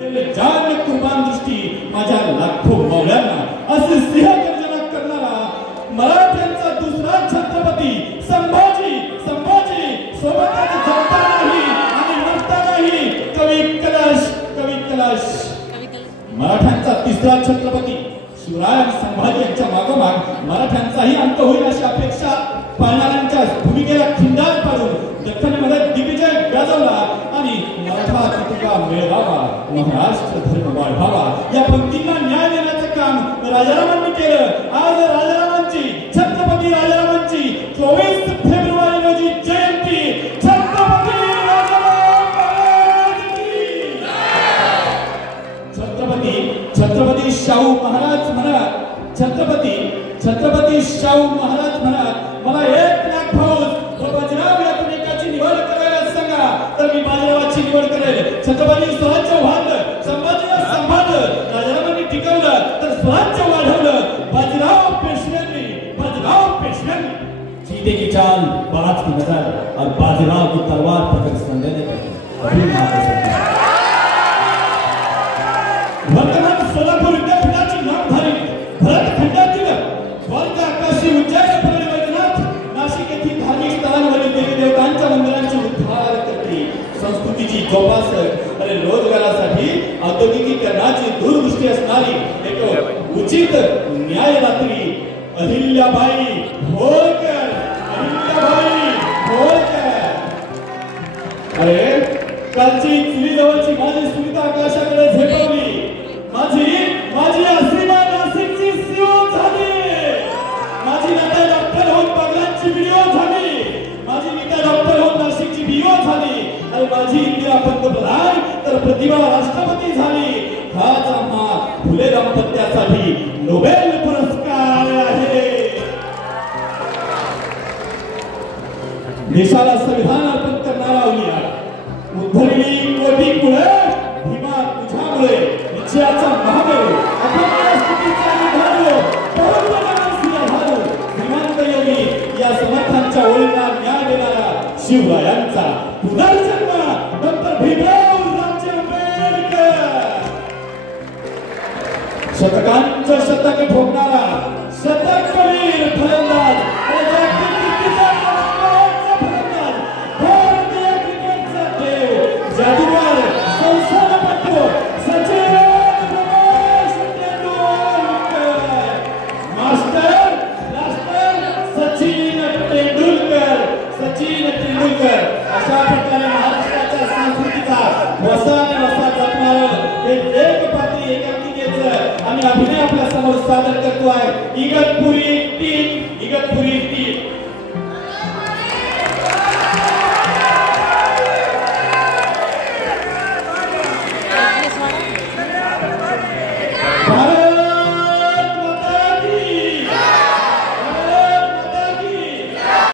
जान कुर्बान दृष्टी माझ्या लाखो मौल्यांना असे सिंहगर्जना करणारा मराठ्यांचा दुसरा छत्रपती संभाजी सोबतच जगतानाही आणि मरतानाही कवी कलश मराठ्यांचा तिसरा छत्रपती शिवराय आणि संभाजी यांच्या मागोमाग मराठ्यांचाही अंत होईल अशी अपेक्षा पाळणाऱ्यांच्या भूमिकेला खिंडार पाडून दख्खनमध्ये दिग्विजय गाजवला आणि मराठा तितका मिळवावा, महाराष्ट्र धर्म वाढवावा या पंक्तींना न्याय देण्याचं काम राजारामांनी केलं. आज राजारामांची छत्रपती राजारामांची 24 फेब्रुवारी रोजी जयंती. छत्रपती राजाराम महाराज की छत्रपती शाहू महाराज म्हणत छत्रपती शाहू महाराज म्हणत मला 1 लाख फौज व बाजीराव यातून एकाची निवड करायला सांगा तर मी बाजीरावाची निवड करेल. छत्रपती स्वराज्य वाढलं, संभाजीला सांभाळलं, राजारामांनी टिकवलं तर स्वराज्य वाढवलं. बाजीराव पेशव्यांनी चीते की चाल बाज की नजर और बाजीराव की तलवार पकड़ संदेने वर्तमान सोलापूर विद्यापीठाची नामधारी भरतखंडातील द्वारका काशी उज्जैन पुणे वैजनाथ नाशिक येथील धार्मिक स्थळांवरील देवी देवतांच्या मंदिरांची उद्धार करते. संस्कृतीची जोपासक आणि रोजगारासाठी औद्योगिकीकरणाची दूरदृष्टी असणारी एक उचित न्यायदात्री अहिल्याबाई होळकर. अरे कालची चुलीजवळची माझी सुनीता आकाशाकडे झेपवली. माझी आश्रीमा नाशिकची सीओ झाली. माझी नाता डॉक्टर होऊन पगलांची व्हिडिओ झाली. माझी नीता डॉक्टर होऊन नाशिकची बीओ झाली. आणि माझी इंदिरा पंतप्रधान तर प्रतिभा राष्ट्रपती झाली. हाच आम्हा फुले दाम्पत्यासाठी नोबेल पुरस्कार आहे. देशाला संविधान अर्पण करणारा अवलिया उद्धरली कोटी कुळे भीमा तुझ्यामुळे निश्चयाचा महादेव आपण स्थितीचा निधारो बहुमनासी श्रीमंत योगी या समर्थांच्या ओळींना न्याय देणारा शिवरायांचा पुनर्जन्म डॉक्टर भीमराव रामजी आंबेडकर. शतकांचं शतक ठोकणारा शतकवीर फलंदाज जादूगार संसारपटू सचिन तेंडुलकर अशा प्रकारे महाराष्ट्राच्या संस्कृतीचा वसा जपणारं एक पात्री एकांकिकेचं आणि अभिनय आपल्या समोर सादर करतो आहे इगतपुरी टीम.